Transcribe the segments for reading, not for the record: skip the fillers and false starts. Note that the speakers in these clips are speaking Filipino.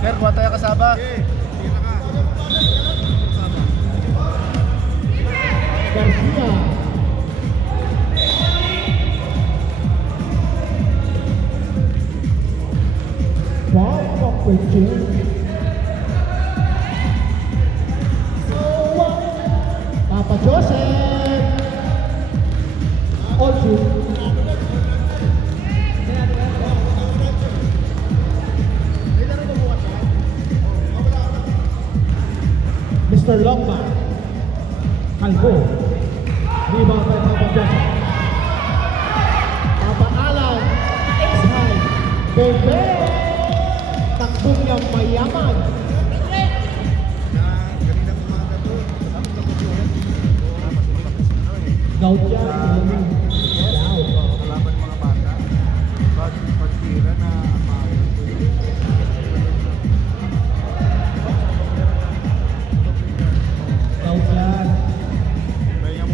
Sir, buhat tayo kasaba. Garcia. Bob Opportune. Papa Joseph. Also. Mr. Longman. Calvo. Rebound by Papa Joseph. Papa Alan. Ace high. Bebe. Takbong niyang mayaman. Gout yan. Gout. Kalaban mga bata. Pagtira na Gout yan.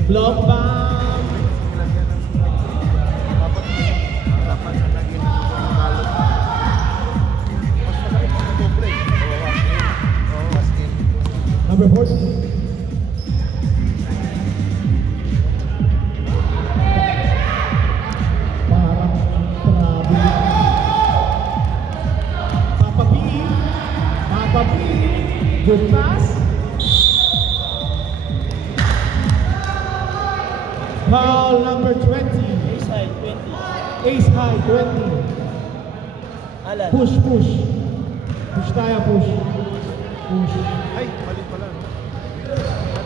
Block bomb. dapat na lagi na galo. Mas magaling pa sa doble. Oo, as in. Number 14. Parang travel. Papa B. Papa B. Good pass. Foul number 20. Ace high, 20. Ace high 20. Alan. Push, push. Push tayo, push. Push. Ay, mali pala. No?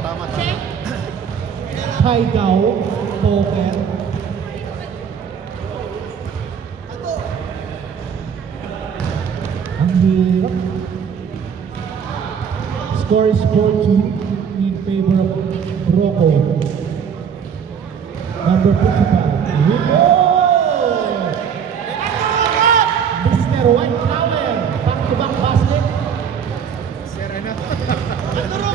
Tama. High daw. Poker. Ang hirap. Score is 4-2 in favor of Rocco. Number 55. Rico! Mr. White Flower. Back-to-back basket. Sir, ano?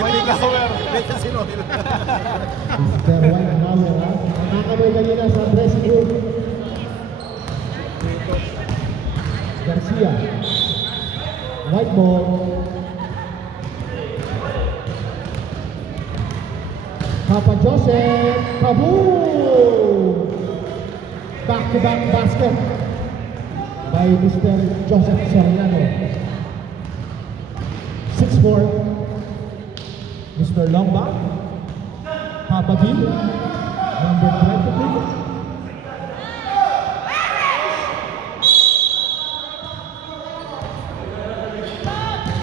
Mali ka, Homer. Late kasi no. Mr. White Flower, ha? Nakakamay kanina sa dressing room. Garcia. White ball. Papa Joseph. Kaboom! Back-to-back basket by Mr. Joseph Soriano. 6-4. Mr. Longba. Papa B. Number 22.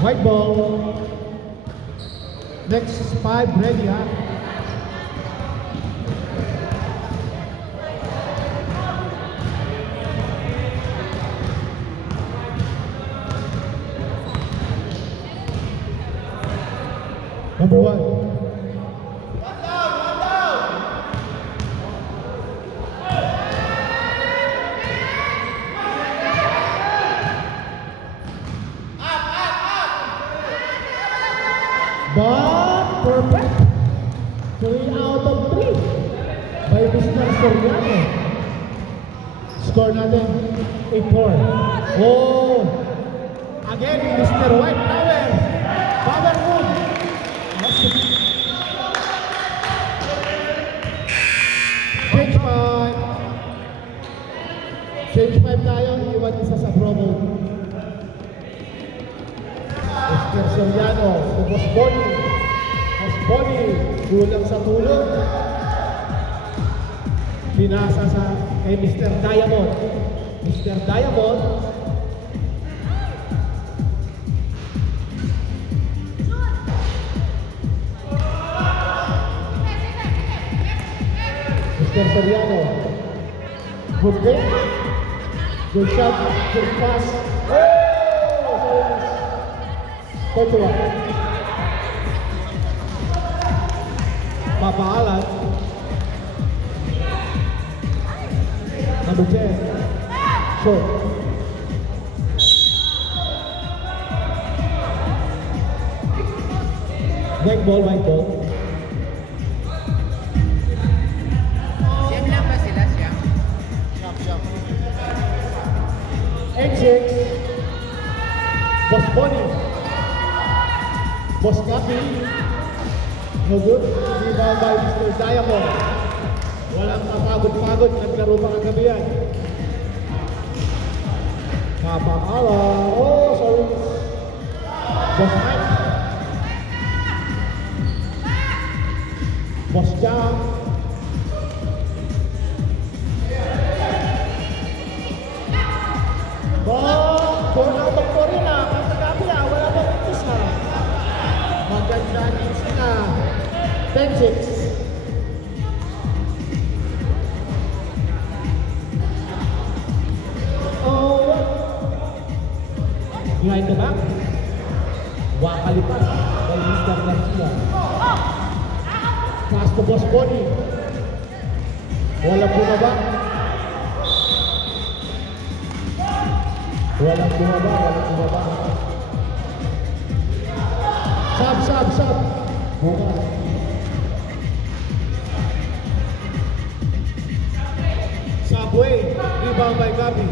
White ball. Next 5 ready, ha? Number 1. But perfect. 3 out of 3 by Mr. Soriano. Score natin 8-4. Oh! Again, Mr. White Power. Power move. Change 5. Change 5 tayo. Iwan isa sa promo. Mr. Soriano, Boss Bonnie. Boss Bonnie, kulang sa tulog. Pinasa sa kay Mr. Diamond. Mr. Diamond. Mr. Soriano. Good game. Good shot. Good pass. Kotua. Papa Alan. Number 10. Short. White ball, white ball. Siyam lang ba sila? Siyam? Shop, shop. 8-6. Boss Bonnie. Boss Cappy. No good. Rebound by Mr. Diamond. Walang kapagod-pagod. Naglaro pa kagabi yan. Kapaala. Oh, sorry. Boss Mike. Boss Jam. Born out of Corina. Kagabi wala bang itis ha. Maganda din sila. 10-6. Oh. Behind the back. Wakalipas by Mr. Garcia. Pass to Boss Bonnie. Walang bumaba. Walang bumaba. Sub. Bukas. Subway. Rebound by Gabi.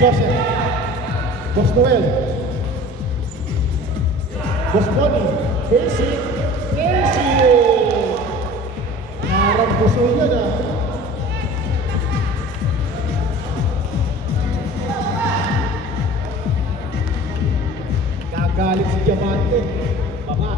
Joseph. Boss Noel. Boss Bonnie. Casey. Parang puso yun ah. Gagalit si Diamante. Baba.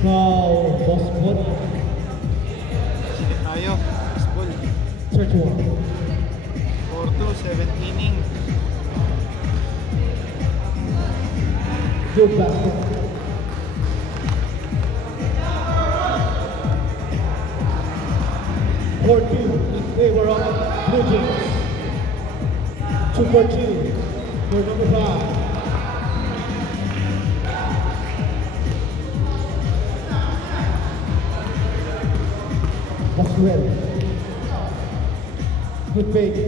Now, Boss Bonnie. Sige tayo. Baseball. Search one. 4-2, 7th inning. Good basket. Court 2 in favor of Blue Jays. 2 for 2 for number 5. Boswell. Good fake.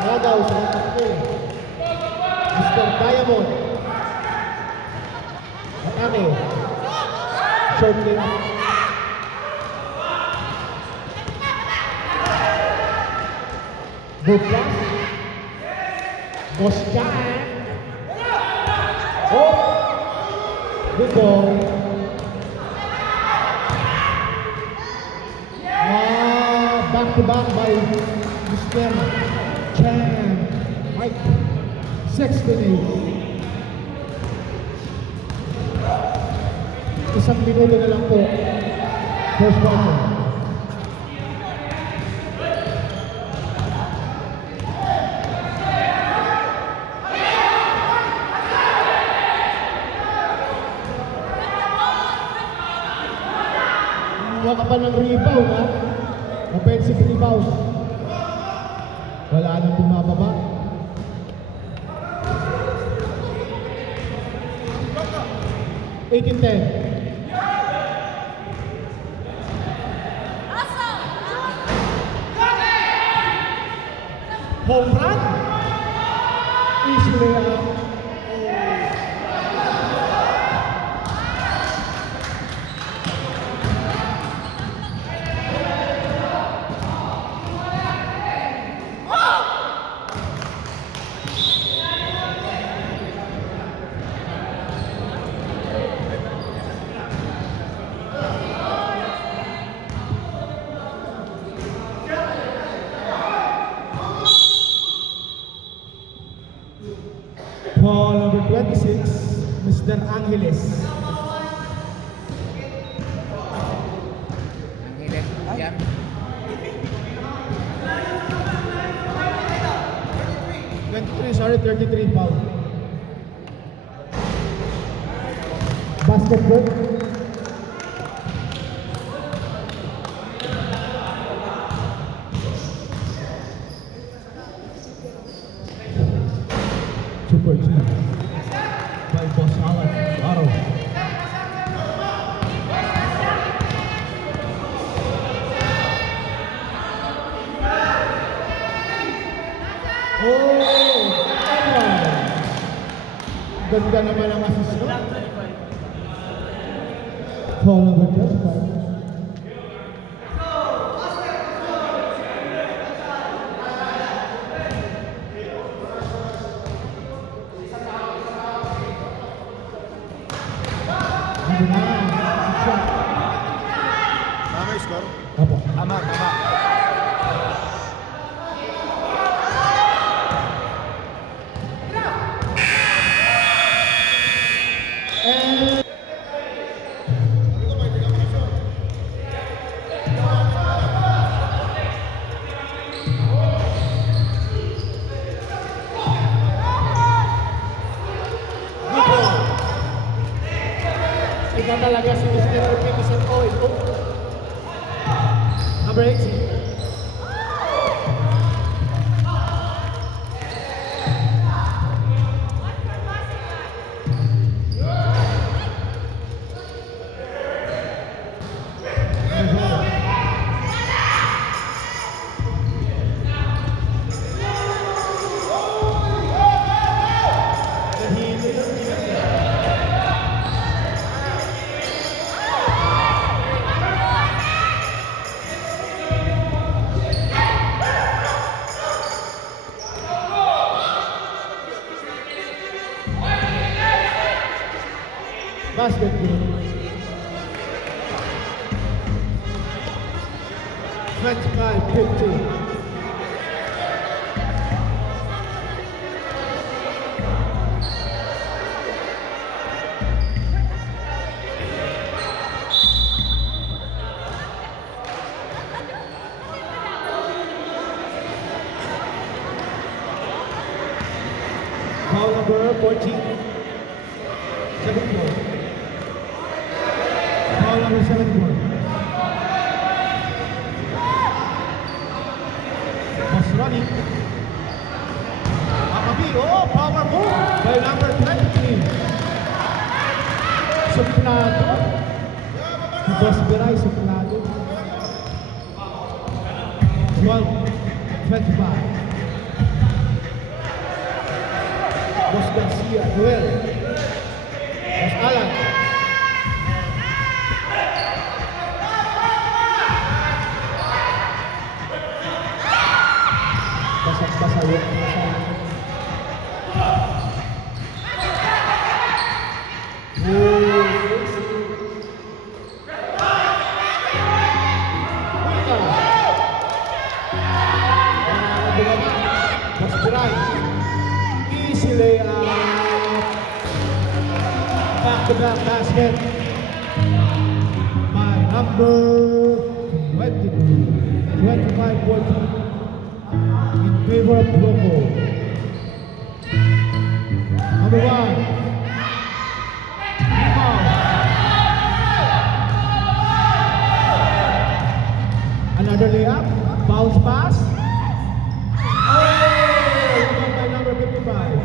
Nagaw sa takbo. Mr. Diamond. Atake. Short game. Good pass. Boss Jan. Oh. Good ball. Back to back by Mr. Chan. Mike. 6-8. Isang minuto na lang po. First quarter. Kumuha ka pa ng rebound ha. Offensive rebound. Wala nang bumababa. Eight in 10. Home run. Easy layup. Ball number 26, Mr. Angeles. Angeles, jam. Sorry, 33 foul. Basketball. Super G. By Boss Alan Aro. Oh! Ganda naman ang assist, no? Black 25. Foul number 25. Number 9. Good shot. Tama yung score? Opo. Tama, tama. And ikaw talaga si Mr. Peterson Oil. Number 18. Basket game. 25-15. Foul number 14. Second ball. Foul number 74. Was running. Akabi, oh, power move by number 23. Suplado. Si Boss Biray, suplado. 12-25. Boss Garcia, Joel. Boss Alan. Basag-basag yun. Boss Biray. Easy layup. Back-to-back basket by number 25-14 in favor of Loco. Number 1. Another layup. Bounce pass. Oh! Rebound by number 55.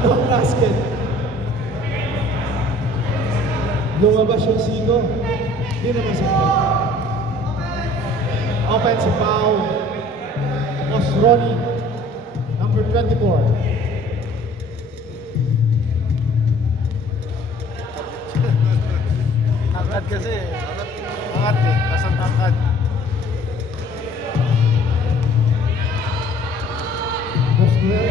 Long basket. Lumabas yung sino. Hindi naman sa offensive foul. Osroni, number 24. Angkat kasi. Angat eh. Nasaan angkat? Boswell.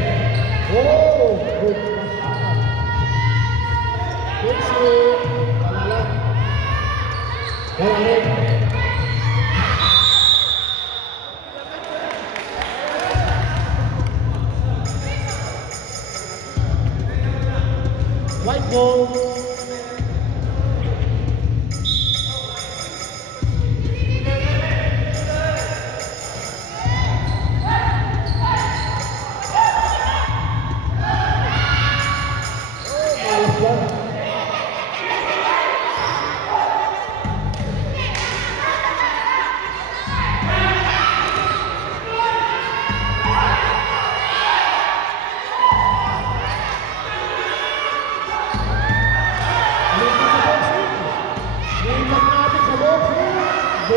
Oh! Good pass. Casey. Palala. Palala. White ball.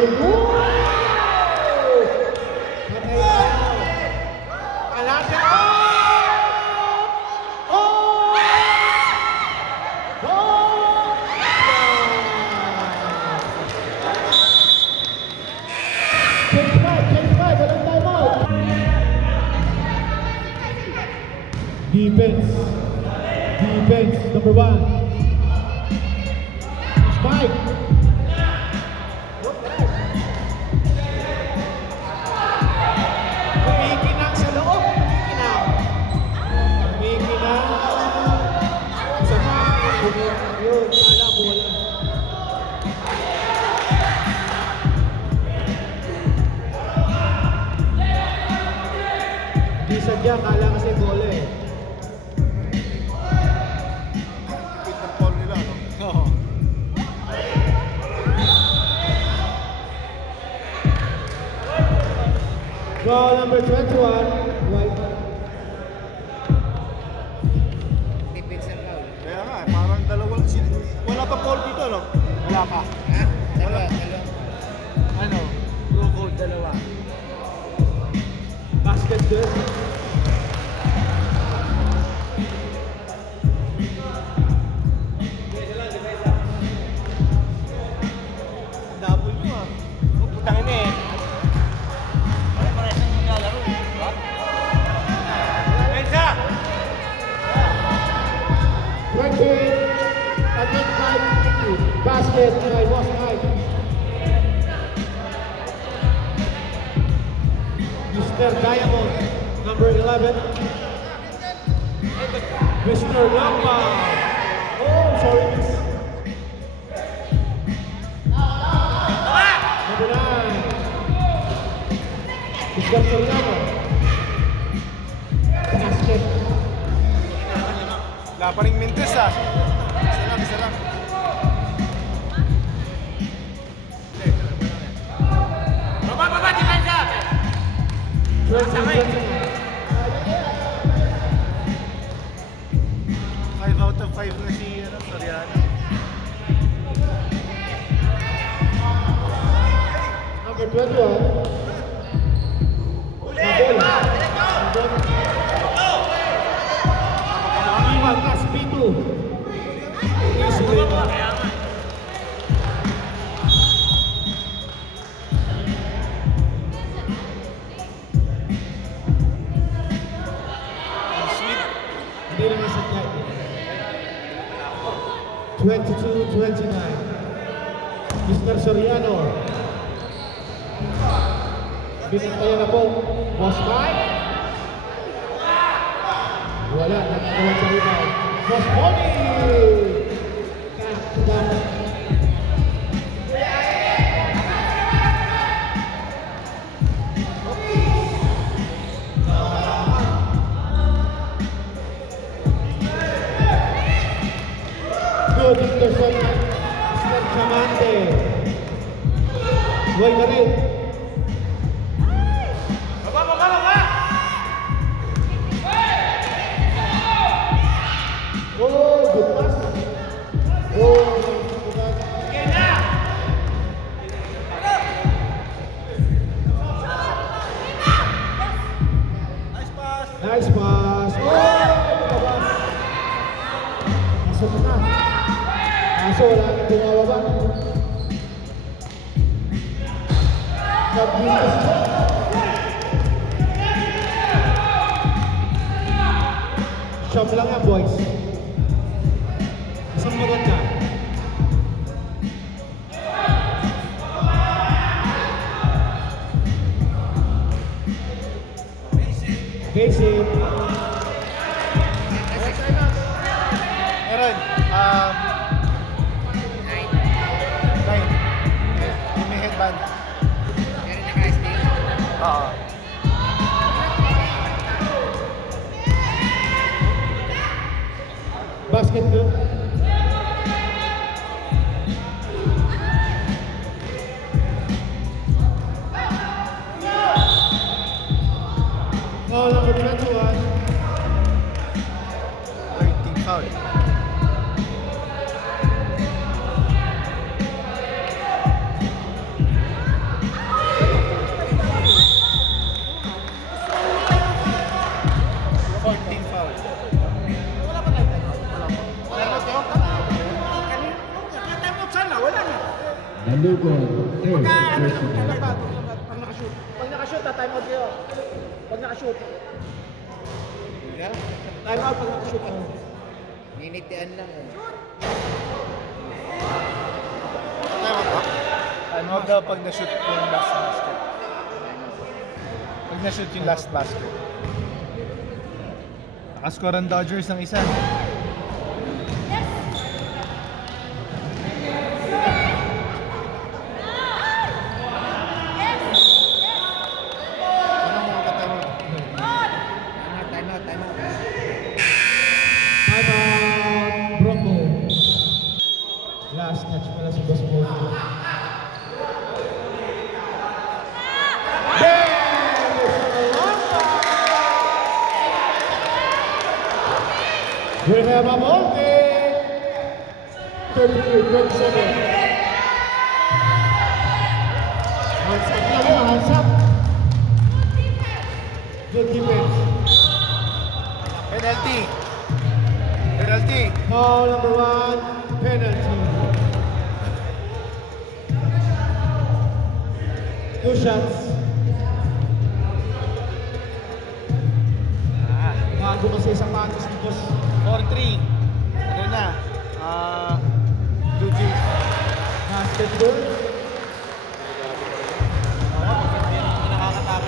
Wow! Patay tayo. Alaga! Oh! Oh! Oh! 25, walang timeout. Defense, number 1. Spike. Kumikinang sa loob. Kumikinang. Sa yun, kala ko wala. Di sadya, kala kasi bola eh. Tipid ng call nila, no? Oo. Goal number 21, White. Tipid sa foul. Kaya nga, parang dalawang wala pa call dito, no? Wala pa. Ha? Dalawa. Ano? Blue code, dalawa. Basket good. Double nyo ah. Putangin eh. Pare-pares ang maglalaro eh. Diba? Mensa! 28 at 5 basket by Boss Mike. Mr. Diamond, number 11. Mr. Lamba. Oh, sorry, miss. Number 9. Mr. Soriano. Basket. Wala pa rin Mentes, ah. Isa lang. Baba, depensa! 5 out of 5 na si Soriano. Number 21. Iwan as P2. Easily. Sweet. Hindi naman sa flight. 22-29. Mr. Soriano. Binantayan na po. Boss Mike. Wala. Nagkakulang sa rebound. Boss Bonnie. Back. Good interception. Mr. Chamante. Buhay na rin. Baba! Oh, good pass. Oh, Kaya! nice pass. Oh, lumabas. Pasok na. Kaso wala nang bumababa. Nag-bitas na. Shot lang yan, boys. Isang maganda. Basic. Aaron, 9. Yung may headband. Meron naka-SD. Oo. Basket good. Foul number 21. 13 foul. Nalugon, third Ano personal ba? foul. Pag nakashoot. Pag nakashoot, time out kayo. Pag nakashoot. Time out pag nakashoot. Ninitian lang. Time out daw pag na-shoot yung last basket. Pag na-shoot yung last basket. Nakascore ang Dodgers ng isa. Time out. Time out, Bronco. Last match pala si Boss Mo. We have a ball game. 33-27. Hands up lang yun, hands up. Good defense. Penalty! Penalty! Foul number 1, penalty. 2 shots. Bago kasi sa patos ni Boss. 4-3. Ano na? Blue Jays. Basketball. Nakakatakot.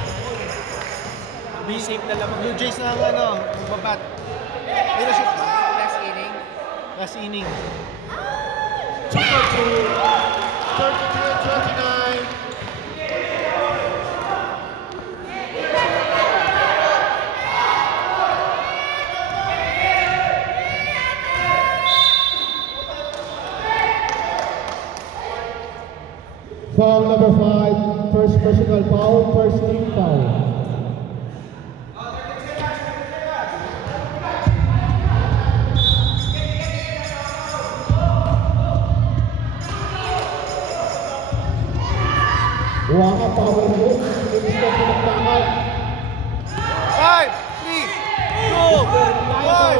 Be safe na lang. Blue Jays na ang ano, magbabat. Ay, na-shoot. Last inning. Last inning. Super 2. 32-29. Foul number 5, first personal foul, first team foul. Waka power move, inis na pinagtangal. 5, 3, 2, 1.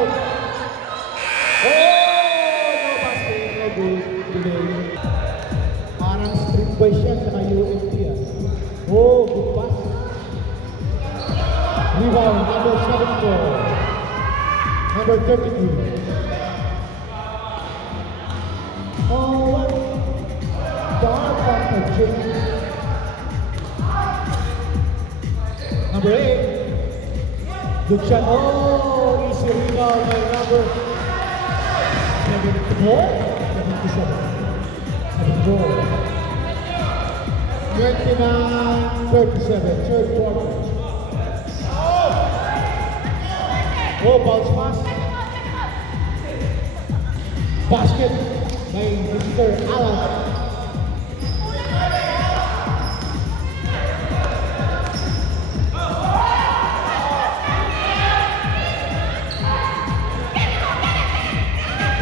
Oh, no basket, no good, delay. Parang street boy siya, saka UMP ah. Oh, good pass. Rebound, number 74. Number 33. Oh, what? Dark after Jimmy. Number 8. Good shot. Oh, easy rebound by number 74. 29-37, third quarter. Oh, bounce pass. Basket by Mr. Allen.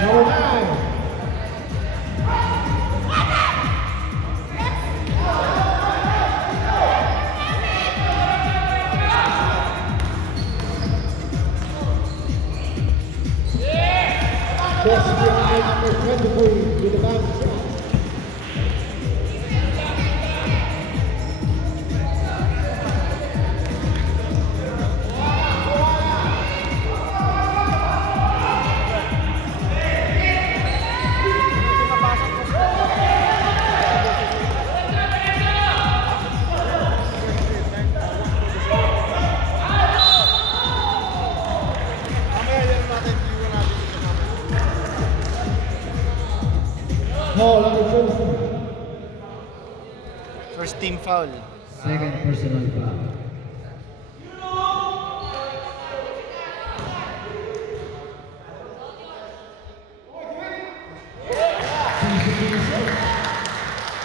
Number 9. Best player number 23 with the bounce shot. No, number 22. First team foul. Second personal foul.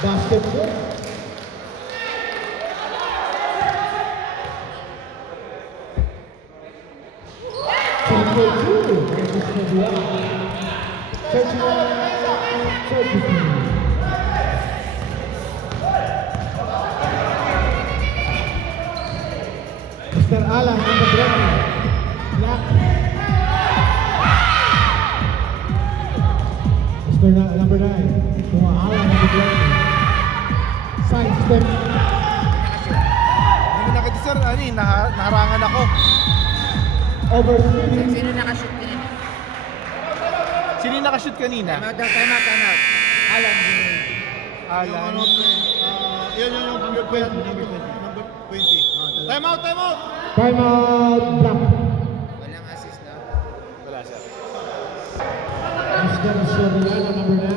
Basketball. Mr. Alan, number 20. Black. Number 9. Alan, number 20. Side step. Hindi mo nakita sir, naharangan ako. Overspeeding. Sino nakashoot kanina? Sino yung nakashoot kanina? Time out. Alan, Alan. Yan yung number 20. Time out! Time out. Block. walang assist na. Wala sir. Mr. Soriano, number 9.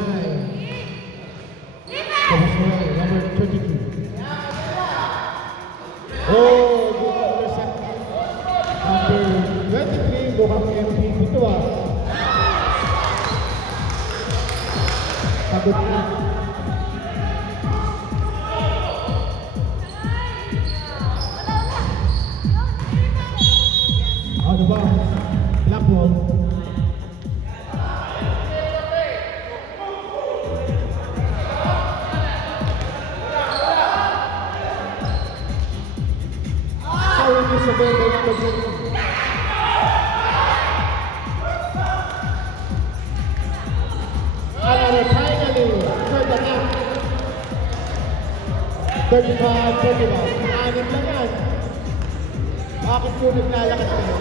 Cabasol, number 22. Oh, good intercept. Number 23, mukhang MVP ito ah. Pagod na. Out of bounds. Black ball. Sorry, Mr. Bell, and finally, third and out. 35-35. Anim lang yan. Bakit po naglalakad kayo?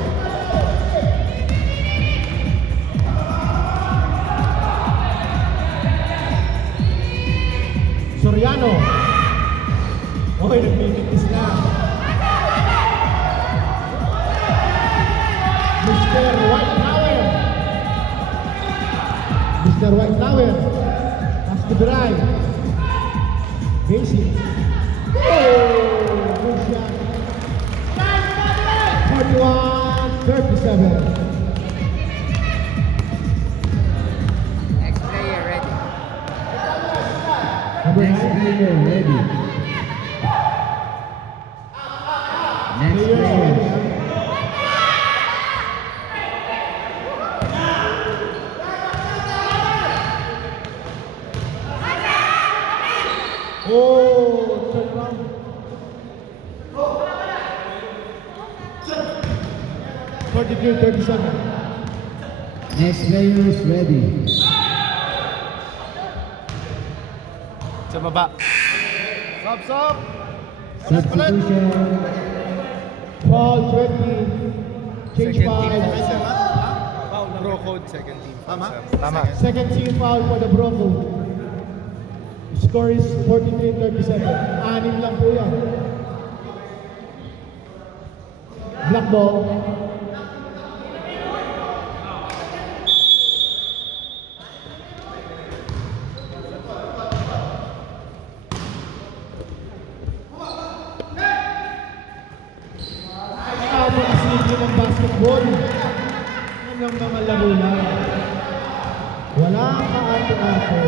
Soriano. Okay, nagmimitis na. Mr. White Flower. Mr. White Flower. Pass to the right. Basic. Oh, good shot. 41-37. Next player ready. Number Next 9. player ready. Next Players player. ready, ah. Oh, third round. 43-37. Next players ready. Sa baba. Stop! Substitution. Foul 20. Change Second foul. team. Bro code, second team. Tama? Tama. Second team foul for the Bronco. Score is 43-37. Anim lang po yan. Black ball. Napakasindi ng basketball. Yan lang mga laro lang. Wala ka-ato-ato.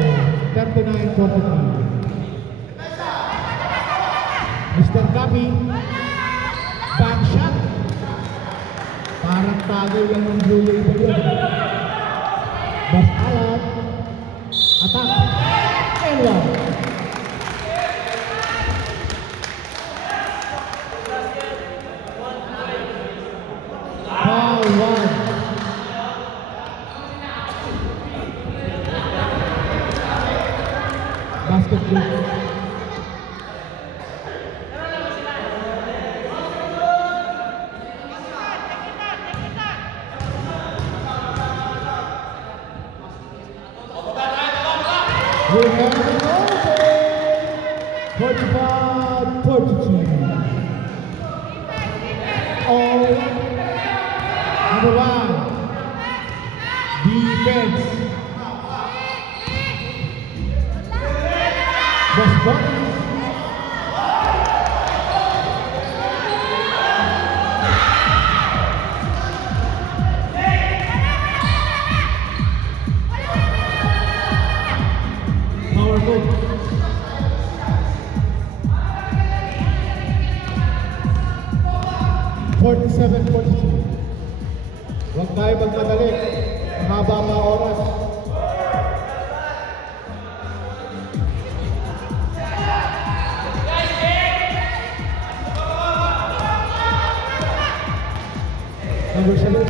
39-43. Mr. Gabi. Back shot. Parang tagay lang ng bulay ba yun. Bas alat. Attack. And one. Foul one. Basketball. We have an open 45-42. All number one. Defense. Boston. Power move. Forty-seven, 42. Huwag tayo magmadali. Mahaba pa oras. Number 7.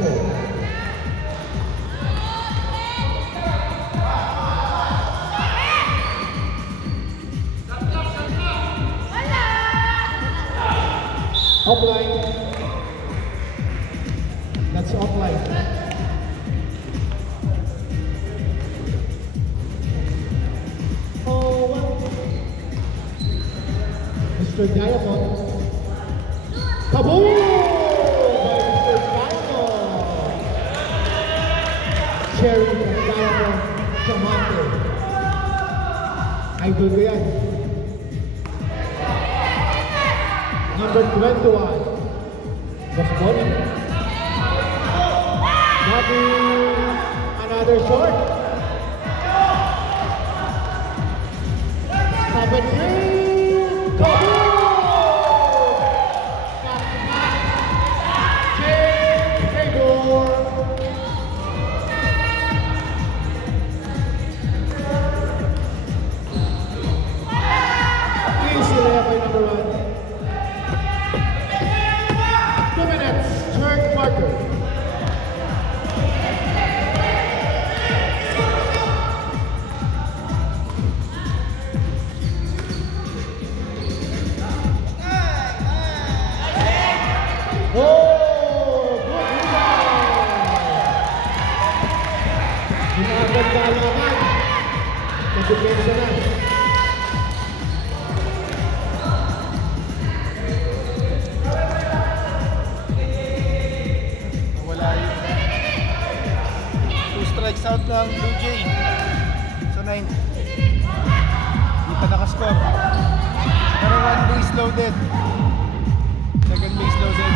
offline. That's offline. Oh, well. Mr. Diamond. Kaboom! By Mr. Diamond. Cherry Diamond Chamate. Idol ko yan. Number 21. Boss Bonnie. Having another short. Stop it. Kaboom! Easy layup by number 1. 2 minutes, third quarter. Oh, good rebound. Ginagad kalaman. Nagdepensa na. Nawala yun. 2 strikes out ng Blue Jay. So 9. Hindi pa nakascore. Pero 1 base loaded. Second base loaded.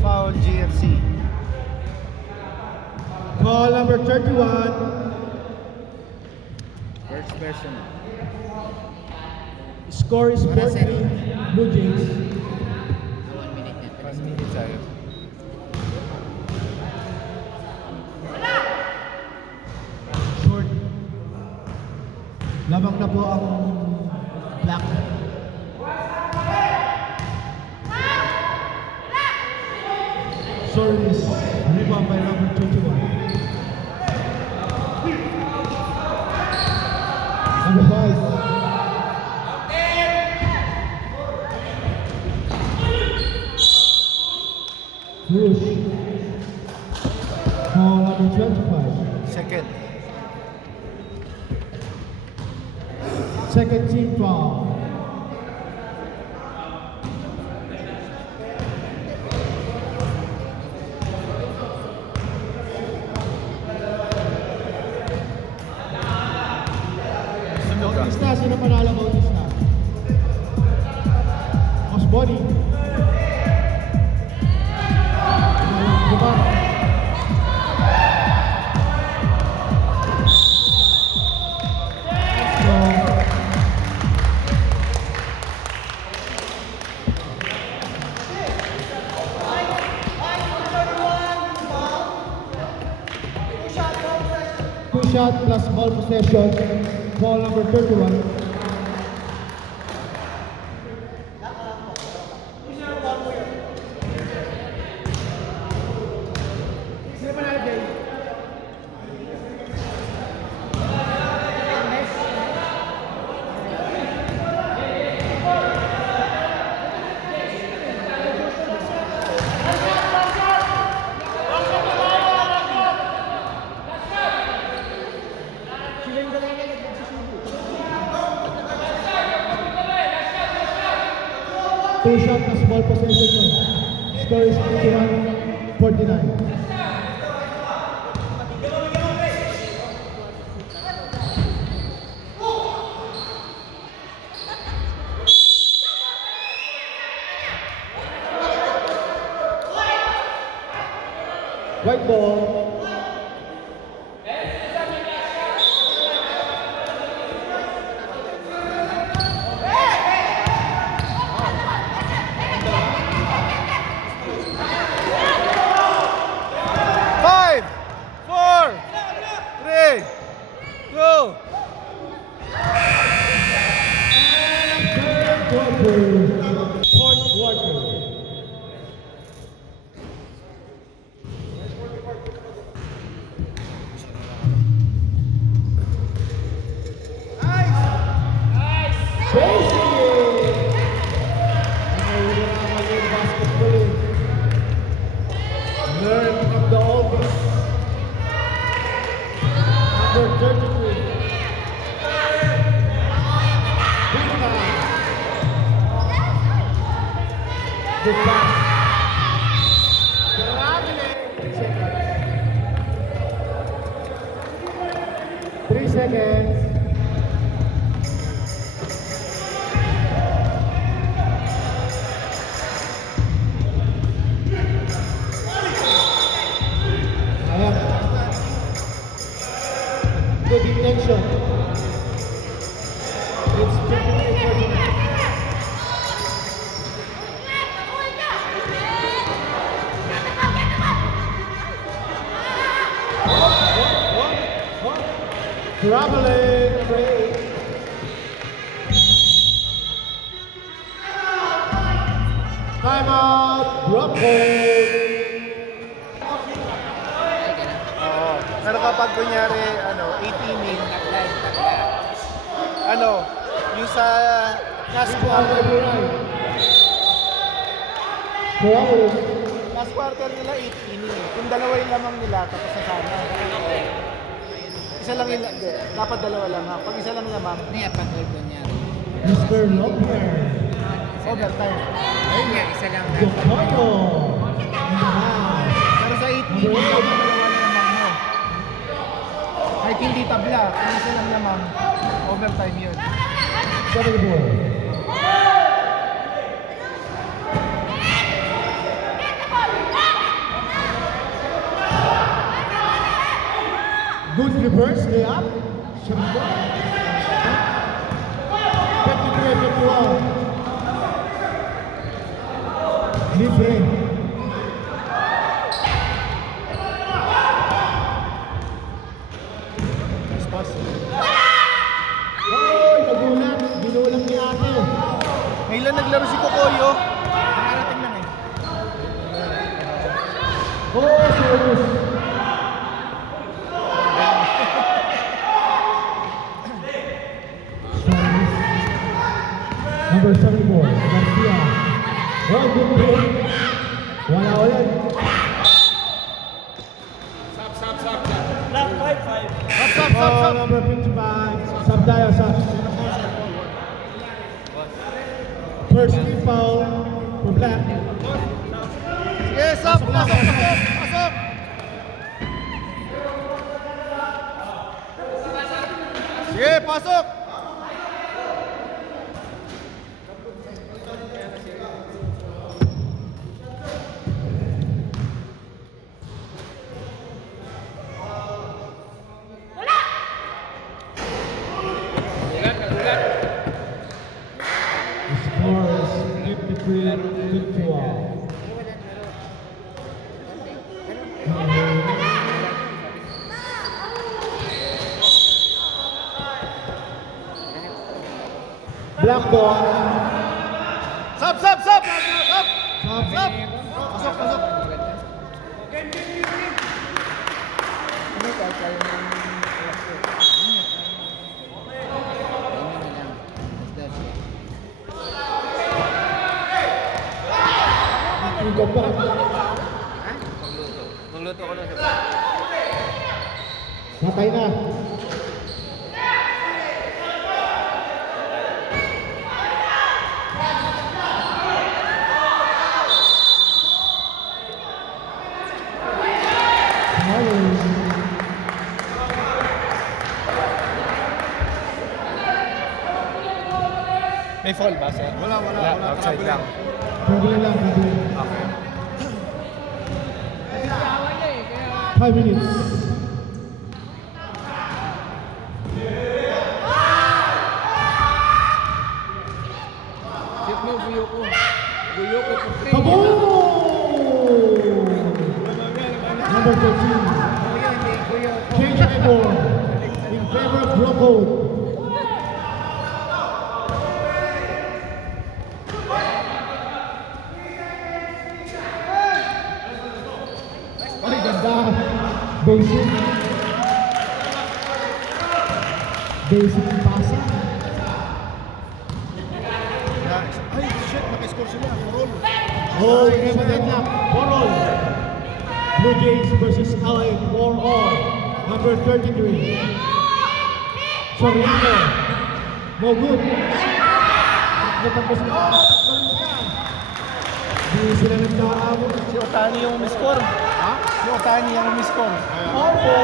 Foul GFC. Call number 31. First personal. Score is 4-3. Blue Jays. 1 minute na. 1 minute tayo. Short. Lamang na po ang black. Service. Rebound by number 21. Number 5. Push. Call number 25. Second. Second team foul. Bautis na, sino panalo Bautis na? Boss Bonnie. Diba? Two shot plus ball possession. Ball number 31. Two shot plus ball possession. Score is 51-49. White ball. Five, 4, 3, 2. Third quarter. Fourth quarter. Basic. Number 33. Pina. Good pass. 3 seconds. Ayan. Good intention. It's 53-49. Traveling break. Timeout. Brooklyn. Oo. Pero kapag kunyari, 18 inning, yung sa last quarter, Traveling. last quarter nila 8 inning. Kung dalawa yung lamang nila, tapos na sana. Isa lang yung, hindi, dapat dalawa lamang. Pag isa lang lamang, Ano yan, pag-hold ko niya? Mr. Lopez. overtime. Ayun nga, isa lang na. Yokoyo. In the house. Pero sa 8 inning, dapat dalawa na lamang mo. Kahit hindi tabla, kung isa lang lamang, overtime yun. 74. Good reverse layup. Shimbo. 53-51. Libre. Oy, nagulat. Binulang ni ate. Ngayon lang naglaro si Kokoyo. Nakarating lang eh. Oh, serious. Number 74, Garcia. Oh, good play. Wala ulit. Oh, number 55, Sabdayo sa first team foul for Black. Sige, stop! Pasok! Pasok! Sige, pasok! The score is 53-51. Black ball. Stop! Stop! Stop! Stop! Stop. Stop! Pasok! Pasok! Ano ka, kaya mo yung oras ko? Ayun na lang. Basta siya. Ikaw pa. Magluto ko lang sa Patay na. May fall ba, sir? Wala. Outside lang. Problem lang. Okay. 5 minutes. Shoot mo, buyo ko. Buyo ko. Kaboom! Number 13. Change favor in favor of Brooklyn. Ay, ganda. Basic. Basic pasa. Ay, shit! Nakiscore sila. Roll. Oh, we have a deadlock. 4-all. Blue Jays versus LA. 4-all. Number 33. Soriano. No good. Natapos na. Hindi sila nagkaamon. Si Otani yung umiscore. Ha? Si Otani yung umiscore. Opo.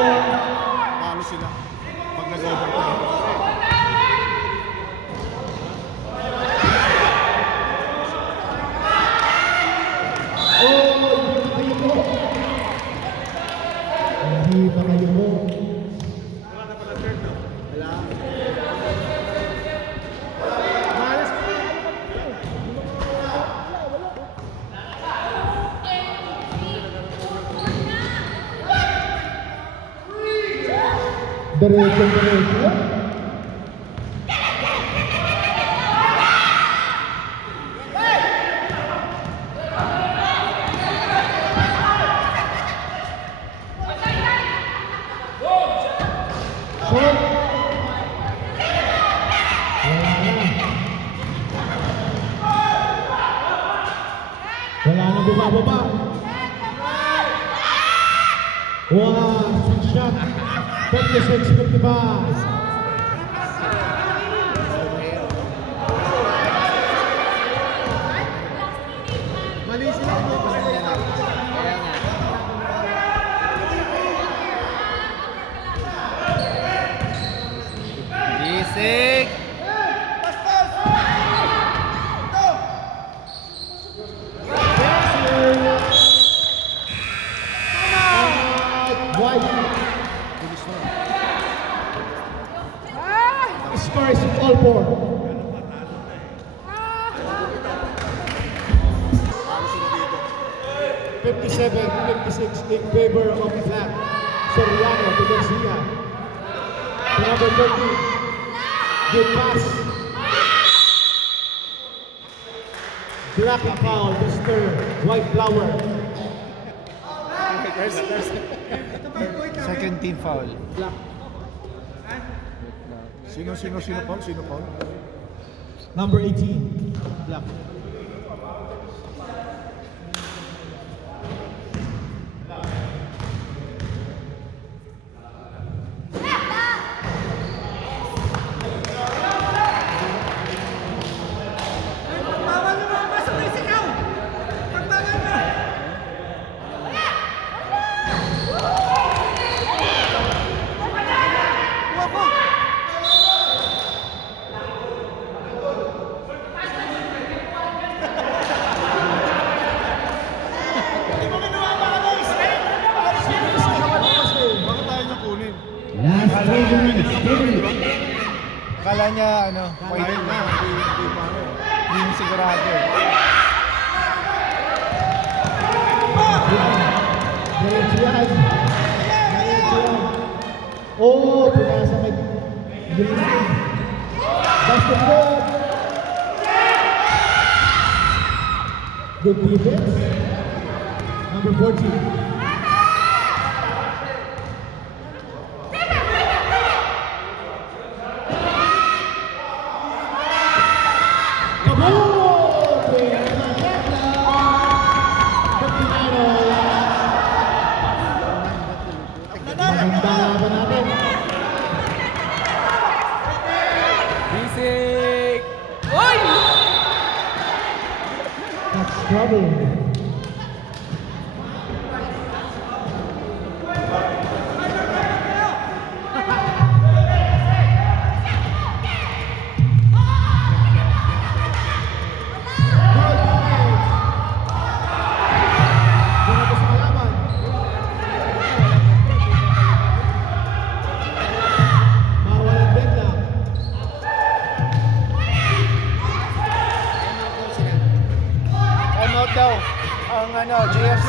Paano sila? Pag nag-overtime. Hindi pa kayo mo. Diretso. Shot. Wala na bumababa. Wow, sweet shot. 56-55. Mali sila Gisik! White. Score is all four. Paano sila dito? 57-56 in favor of black. Soriano to Garcia. To number 30. Good pass. Black foul, Mr. White Flower. Second team foul. Black. Sino Paul? Number 18. Black. Bakit tayo niya kunin? Last 3 minutes. Kala niya, ano, Kahit white na, na. hindi pa ano. Hindi mo sigurado. Diretso yan. Oh, pinasa kay Grayson. Basketball. Good defense. Number 14. Bisik! That's trouble. Time out daw. Ang ano, JFC.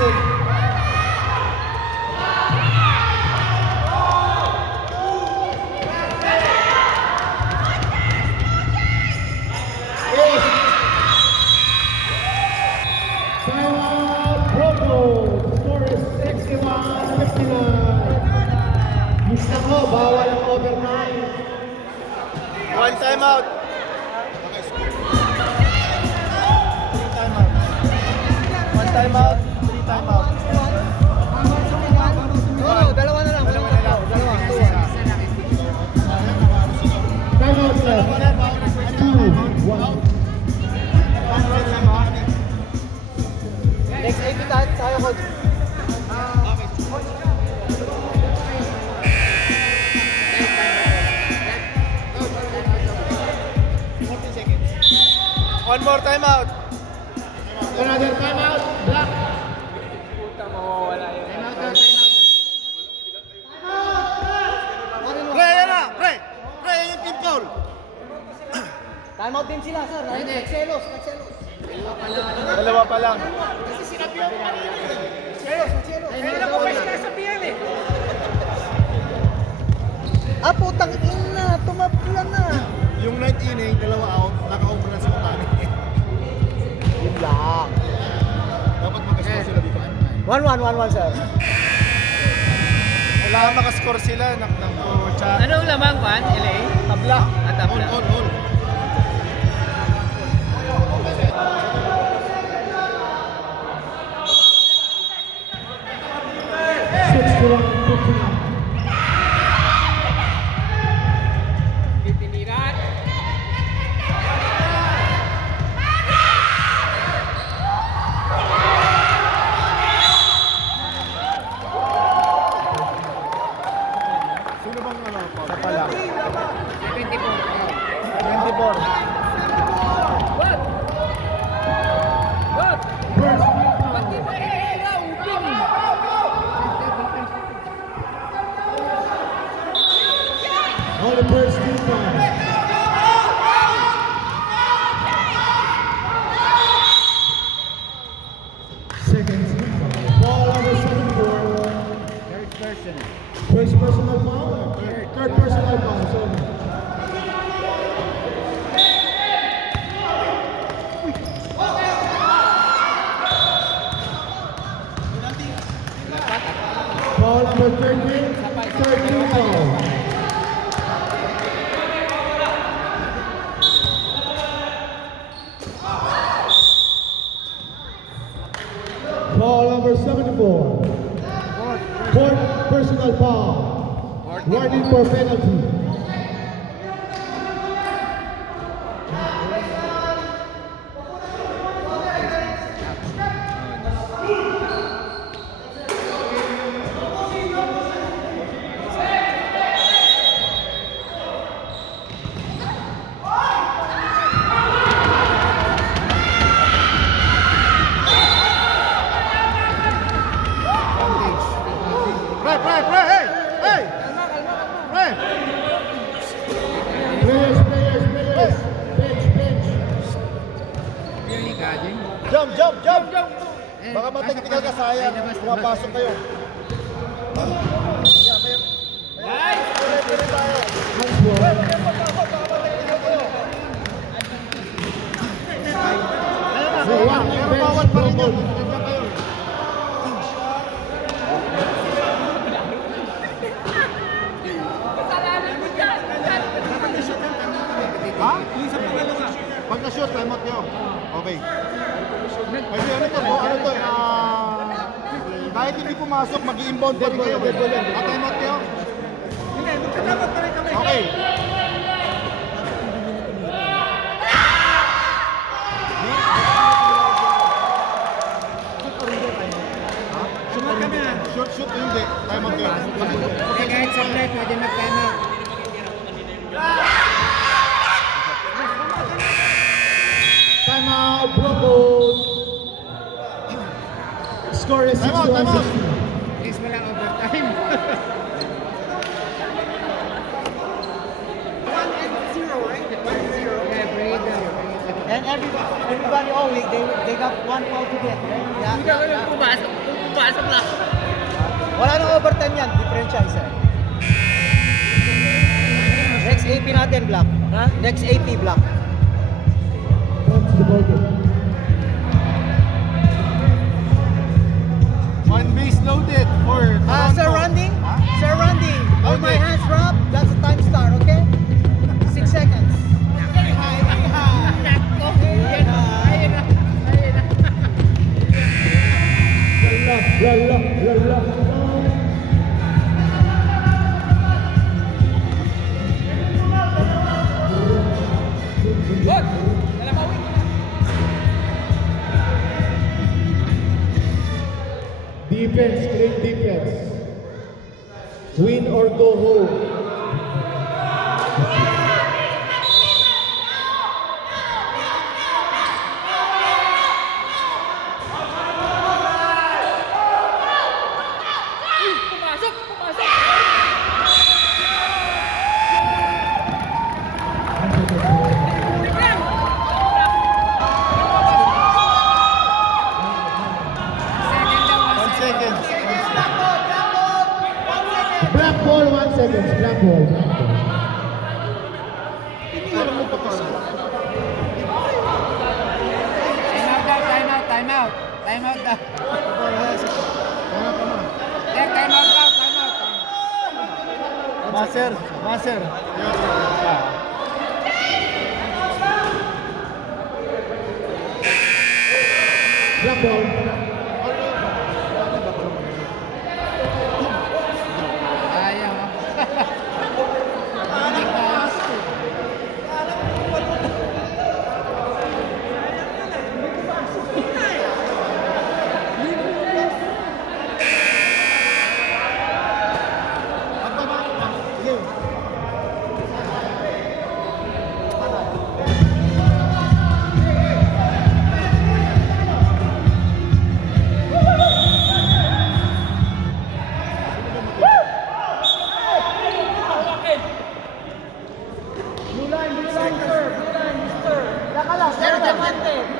Timeout, Proto. Score is 61-59. Miss na ko, bawal ang overtime. One time out. One time out. Three time out. Dalawa na lang. 1. Next 80 tayo, coach. One more timeout. Another timeout. Black. Pre, yan na! Pre! Pre, yan yung team foul! Time out din sila, sir. Nagselos. Dalawa pa lang. Ah, putang ina. Tumapla na. Yung 9th inning, dalawa out, naka-over na si Otani. Yun lang. Dapat mag-score sila dito. 1-1, sir. Kailangan makascore sila. Ng chat. Anong lamang pan? LA? Tabla. At All, all, all. Titiniran. Sino bang ano? Isa pa lang. 24. 24. What? What? Ba't di mo kaya upin eh? On the first team foul. Second team foul. Ball number 74. First personal foul. Third personal foul. Sorry. Foul number 13. Third team foul. Foul number 74. Fourth personal foul. Warning for penalty. Pre, pre, pre, hey! Hey! Pre! Players. Bench. Jump! Baka matechnical ka, sayang. Pumapasok kayo. Pwede tayo. Hands Pero bawal pa rin yun. Nandiyan kayo. Ha? Pag na-shoot, time out nyo. Okay. Kasi ano to, kahit hindi pumasok, mag-i-inbound pa rin kayo. Time out nyo? Okay. Shoot, hindi. Time out nyo. Kahit sa play, pwede mag-time out. Time out, Broncos. Score is Time out, time out. 61-60. Is walang overtime. 1-0, right? 1-0. Yeah, break down. And everybody always, they got one foul to get. Right? Yeah. Pumasok lang. Wala nang overtime yan, differential sir. Next AP natin, Black. Ha? Next AP, Black. Comes the ball game. One base loaded for Toronto. Surrounding? Ha? Surrounding. Hold my Okay. hands drop, that's the time start, okay? 6 seconds. La. defense, great defense. Win or go home. Pumasok! Pumasok! Yan! Second daw, 1 second. Black ball, 1 second. Black ball. Parang mo pa kasi. Time out, time out. Time out daw. Time out daw, time out. Maser, maser. Black ball. Ayaw. Blue line, sir. Blue line, sir. Yaka lang, sir.